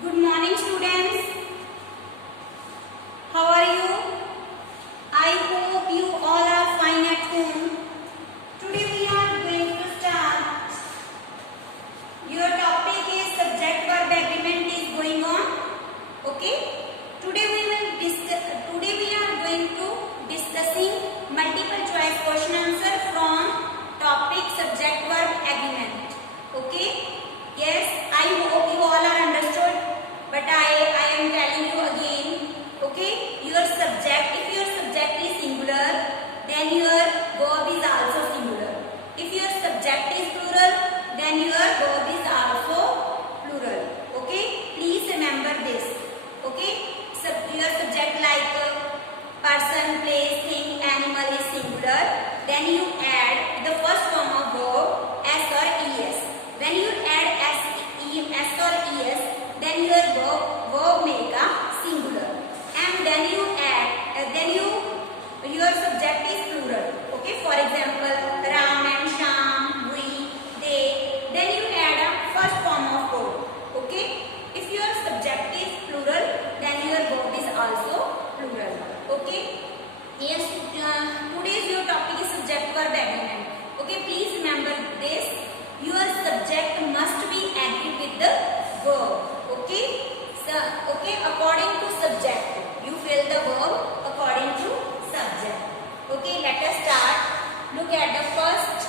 Good morning, students. How are you? I hope you all are fine at home. Today we are going to start. Your topic is subject verb agreement is going on. Okay. Today we are going to discussing multiple choice question answer from topic subject verb agreement. Okay. Yes, I hope you all are understood. But I am telling you again, okay, your subject, if your subject is singular, then your verb is also singular. If your subject is plural, then your verb is also plural. Okay, please remember this. Okay, your subject like person, place, thing, animal is singular. Then you add the first form of verb s or es. When you add s or es, then your verb make a singular, and then you add your subject is plural. Okay, for example, Ram and Sham, we, they, then you add a first form of verb. Okay, if your subject is plural, then your verb is also plural. Okay, yes, today's your topic is subject verb agreement. Okay, please remember this, your subject must be agreed with the verb. Okay, so according to subject you fill the verb according to subject. Okay, let us start. Look at the first.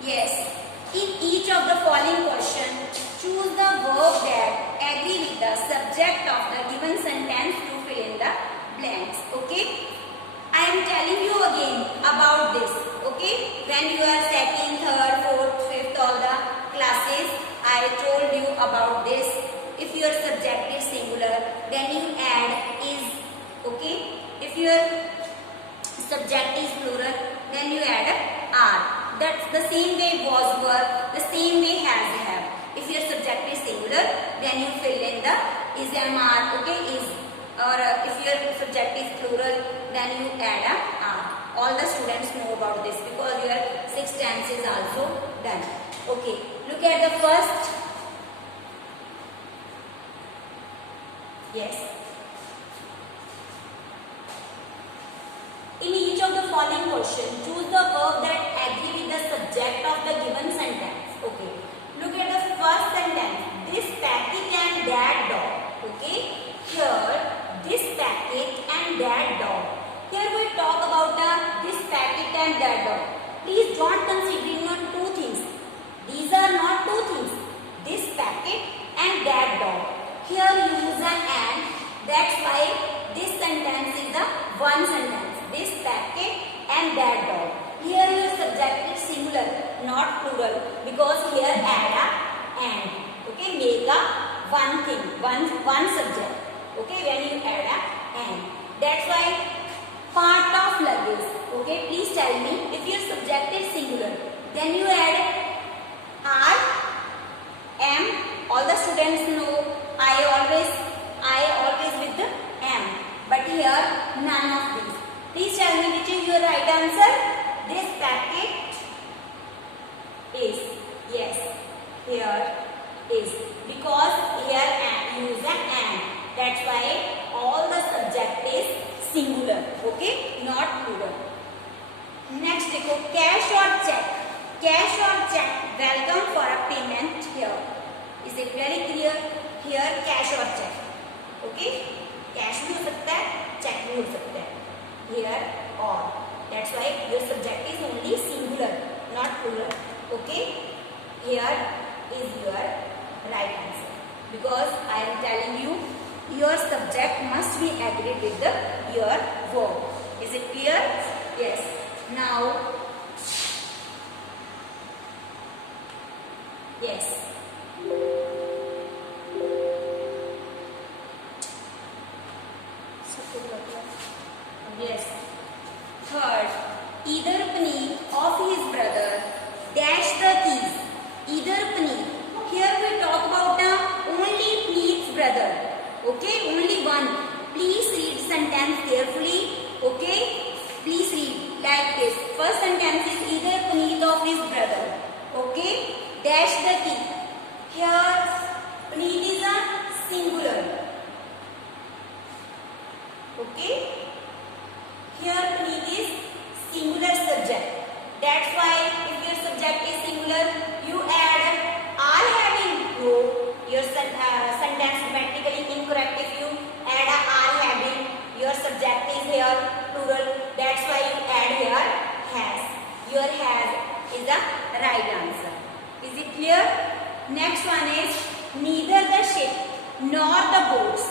Yes, in each of the following question, choose the verb that agree with the subject of the given sentence to fill in the blanks. Okay, I am telling you again about this. Okay, when you are second, third, fourth, fifth, all the classes, I told you about this. If your subject is singular, then you add is. Okay, if your subject is plural, then you add are. That's the same way was, were, the same way has, have. If your subject is singular, then you fill in the is, am, are. Okay, is. Or if your subject is plural, then you add a are. All the students know about this because your 6 tense is also done. Okay, look at the first. Yes. In each of the following question, choose the verb that agree with the subject of the given sentence. Okay, look at the first sentence. This package and that dog. Okay, here this package and that dog. Here we talk about this packet and that dog. Please don't consider two things. These are not two things. This packet and that dog. Here you use an and. That's why this sentence is the one sentence. This packet and that dog. Here your subject is singular, not plural. Because here add a and. Okay, make a one thing, one subject. Okay, when you add a and. That's why part of luggage. Okay, please tell me, if your subject is singular, then you add are, am. All the students know I always with the am, but here none of these. Please tell me which is your right answer. This packet is. Yes, here is, because here use an and. That's why all the subject is singular. Okay, not plural. Next, देखो cash or check. Cash or check. Welcome for a payment here. Is it very clear? Here cash or check. Okay, cash भी हो सकता है, check भी हो सकता है. Here or. That's why your subject is only singular, not plural. Okay, here is your right answer, because I am telling you your subject must be agreed with your verb. Is it clear? Yes. Now, yes. Yes. Third, either Puneet of his brother dash the keys. Either Puneet. Here we talk about the only Puneet's brother. Okay, only one. Please read sentence carefully. Okay, please read like this. First sentence is either Puneet of his brother. Okay, dash the key. Here Puneet Okay. Here Puneet is singular subject. That's why if your subject is singular, you add are having. No, your sentence grammatically incorrect if you add a are having. Your subject is here plural. That's why you add here has. Your has is the right answer. Is it clear? Next one is neither the ship nor the boats.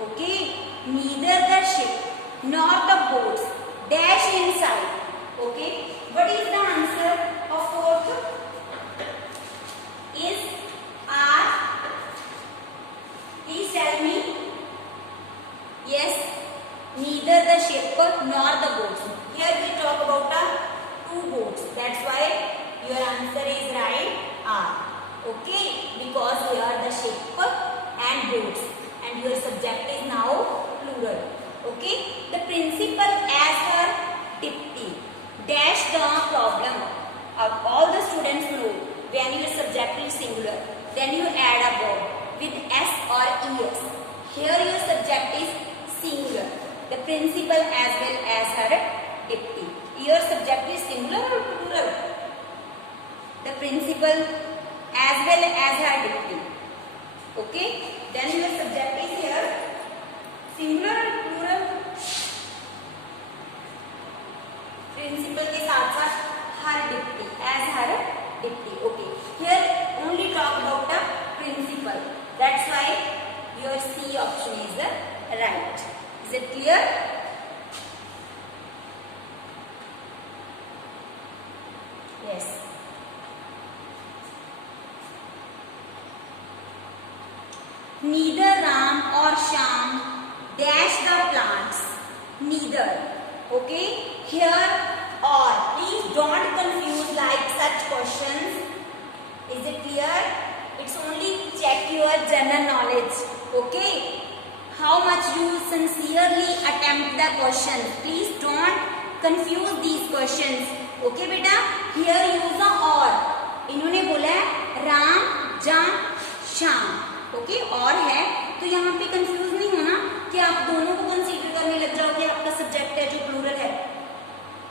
Okay, neither the ship nor the boats dash inside. Okay, what is the answer of fourth? Is are. Please tell me. Yes, neither the ship nor the boats. Here we talk about the two boats. That's why your answer is right. Are. Okay, because here the ship and boats, and your subject is now plural. Okay, the principal as her deputy dash the problem. All the students know when your subject is singular, then you add a verb with s or es. Here your subject is singular, the principal as well as her deputy. Your subject is singular or plural? The principal as well as her deputy. Okay, then your subject is here singular or plural? Principal के साथ साथ her deputy as her deputy. Okay, here only talk about the principal. That's why your C option is the right. Is it clear? Yes. Neither Ram or Shyam dash the plants. Neither. Okay. Here or. Please don't confuse like such questions. Is it clear? It's only check your general knowledge. Okay. How much you sincerely attempt the question. Please don't confuse these questions. Okay बेटा. Here use a or. इन्होंने बोला है राम जा Shyam. Okay और है तो यहाँ पे कंफ्यूज नहीं होना कि आप दोनों को कंसीडर करने लग जाओ कि आपका सब्जेक्ट है जो प्लूरल है.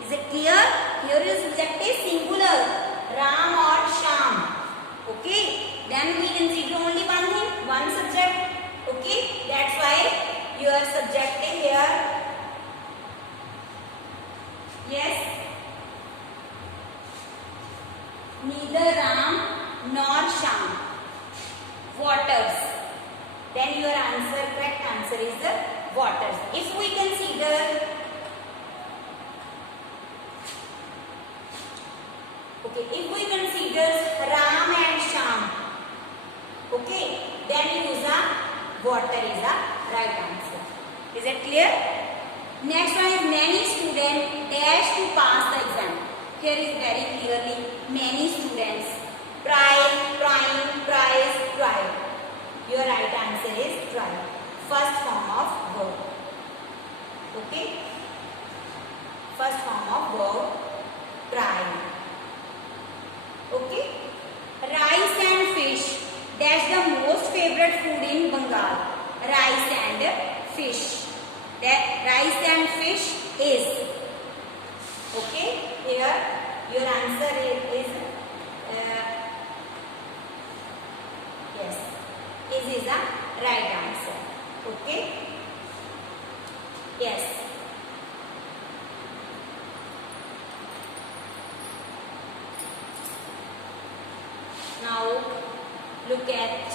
Is it clear? Here your subject is singular Ram और Shyam. Okay then we consider only one thing one subject. Okay that's why your subject is here. Yes neither Ram nor Shyam. Waters. Then your answer, correct answer is the waters. If we consider Ram and Shyam, okay, then use a water is the right answer. Is it clear? Next one is many students dash to pass the exam. Here is very clearly many students. Prize, prime, prize, trial. Your right answer is trial. First form of verb. Okay. First form of verb, trial. Okay. Rice and fish. That's the most favorite food in Bengal. Rice and fish. That rice and fish is. Okay. Here your answer is yes. Is the right answer. Okay. Yes. Now look at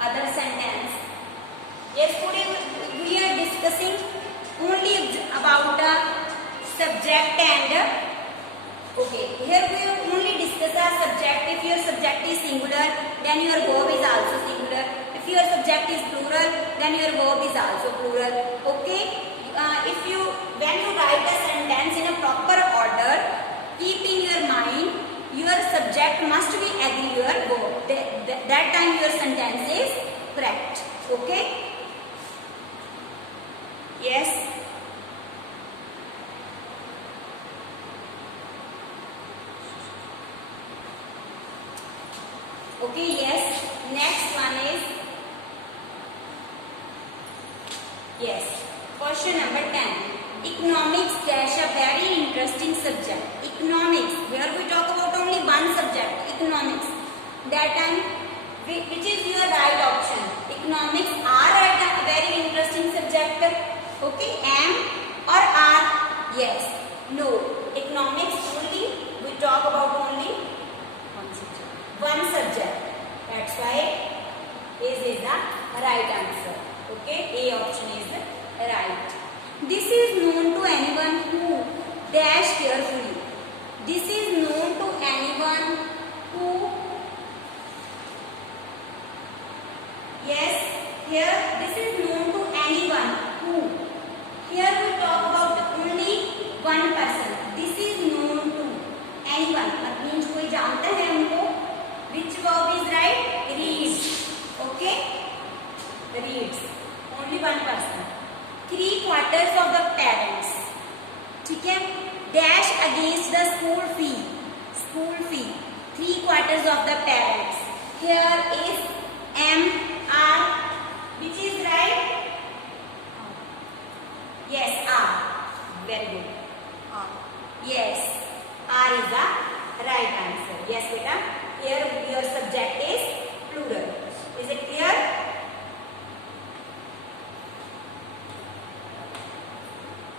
other sentence. Yes, today we are discussing only about the subject and okay. Here we will only discuss a subject. If your subject is singular, then your verb is also singular. If your subject is plural, then your verb is also plural. Okay. When you write a sentence in a proper order, keep in your mind your subject must be agree your verb. That time your sentence is correct. Okay. Yes. Okay, yes. Next one is yes. For Question number 10. Economics dash a very interesting subject. Economics, where we talk about only one subject, economics. That time, which is your right option? Economics are a very interesting subject. Okay, M or R? Yes. No. Economics only, we talk about only one subject. That's why is the right answer. Okay, A option is right. This is known to anyone who dash carefully. This is known to anyone who. Yes, here this is known to anyone who. Here we talk about only one person. This is known to anyone. Means कोई जानता है हमको. Which verb is right? Reads. Okay, reads. Only one person. 3/4 of the parents. ठीक है. Dash against the school fee. School fee. 3/4 of the parents. Here is M R. Which is right? Yes, R. Very good. Yes, R is the right answer. Yes, beta. Here your subject is plural. Is it clear?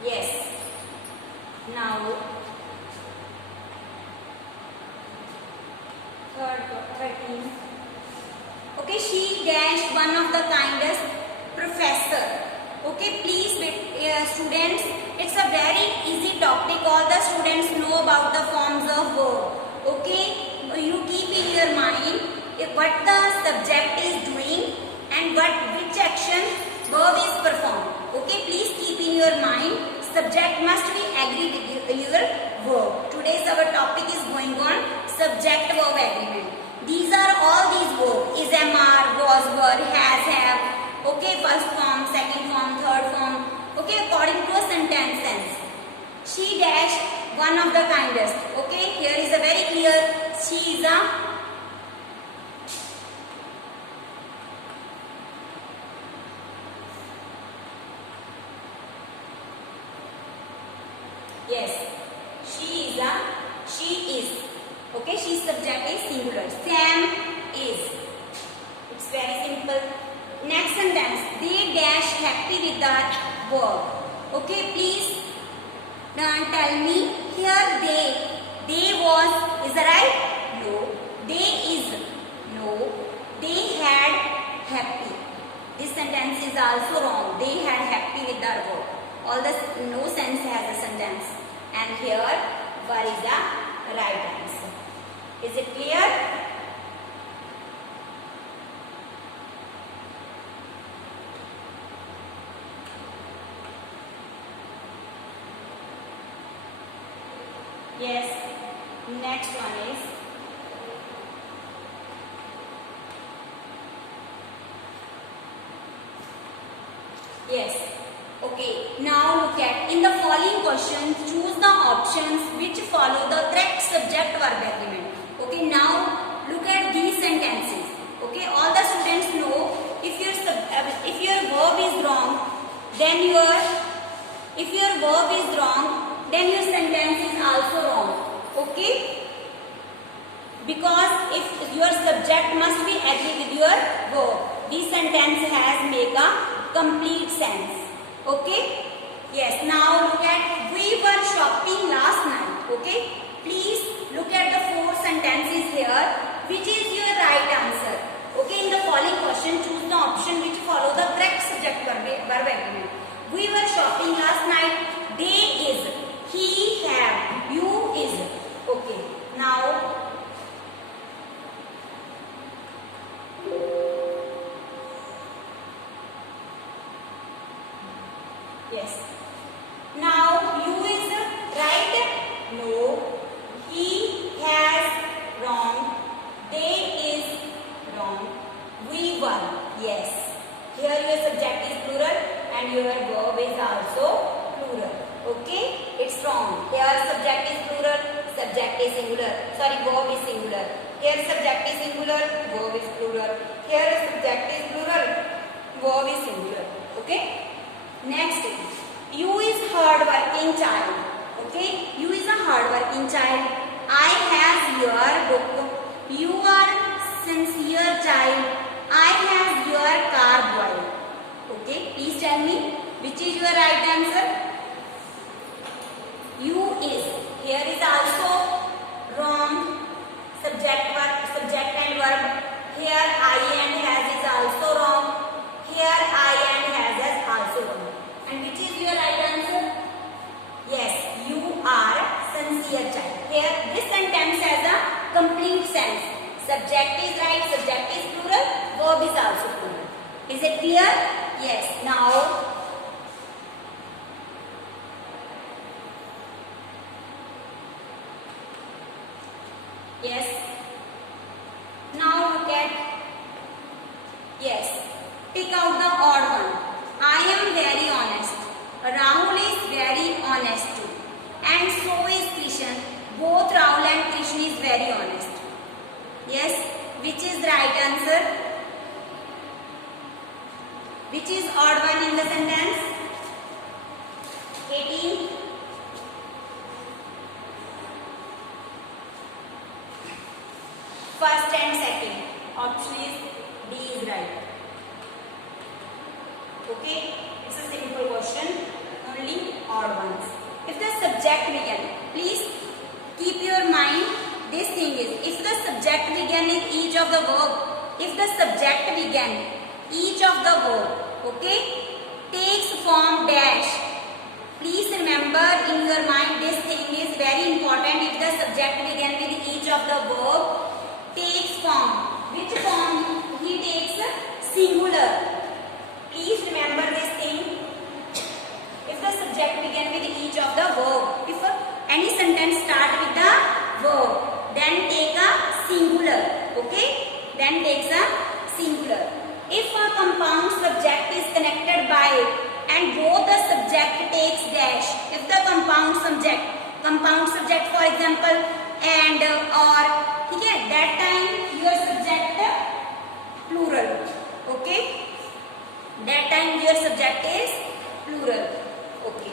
Yes. Now, 13. Okay, she dash one of the kindest professor. Okay, please, students, it's a very easy topic. All the students know about the forms of verb. Okay, you keep in your mind what the subject is doing and which action verb is performed. Okay, please keep in your mind. Subject must be agree with your verb. Today's our topic is going on subject verb agreement. These are all these verbs. Is, am, are, was, were, has, have. Okay, first form, second form, third form. Okay, according to a sentence sense. She dash one of the kindest. Okay, here is a very clear. She is a. Yes, she is a. She is. Okay, she subject is singular. Sam is. It's very simple. Next sentence. They dash happy with that verb. Okay, please tell me. Here they was is right? No. They is. No. They had happy. This sentence is also wrong. They had happy with that verb. All the no sense has a sentence. And here were is the right answer. Is it clear? Yes. Next one is yes. Okay. Now look at in the following question, choose the options which follow the correct subject verb agreement. Okay. Now look at these sentences. Okay. All the students know if your verb is wrong, then your sentence is also wrong. Okay. Because if your subject must be agree with your verb, this sentence has make a complete sense. Okay. Yes. Now look at we were shopping last night. Okay. Please look at the 4 sentences here. Which is your right answer? Okay. In the following question, choose the option which follow the correct subject verb agreement. We were shopping last night. They is. He have. You is. Okay. Now. Yes. Now you is right. No. He has wrong. They is wrong. We were. Yes. Here your subject is plural and your verb is also plural. Okay. It's wrong. Here subject is plural. Subject is singular. Sorry, verb is singular. Here subject is singular. Verb is plural. Here subject is plural. Verb is singular. Okay. Next is You is hard working child. Okay, you is a hard working child. I has your book. You are sincere child. I has your car boy. Okay, please tell me which is your right answer. You is, here is also wrong. Subject and verb. Here I and has is also wrong. Here I and has is also wrong. And which is your right answer? Yes, you are sincere child. Here this sentence has a complete sense. Subject is right, subject is plural, verb is also plural. Is it clear? Yes. Now yes. Now look at, yes, pick out the odd one. I am very honest. Rahul is very honest too. And so is Krishan. Both Rahul and Krishan is very honest. Yes, which is the right answer? Which is odd one in the sentence? 18. First and second option is D is right. Okay, it's a simple question, only odd ones. If the subject began, please keep your mind, this thing is, if the subject began in each of the verb, if the subject began each of the verb, okay, takes form dash. Please remember in your mind, this thing is very important. If the subject began with each of the verb, takes form. Which form he takes? Singular. Please remember this thing. If the subject began with each of the verb, if any sentence start with the verb, then take a singular. Okay? Then takes a singular. If a compound subject is connected by and both the subject takes dash, if the compound subject for example and or, okay, that time your subject plural. Okay, that time your subject is plural. Okay.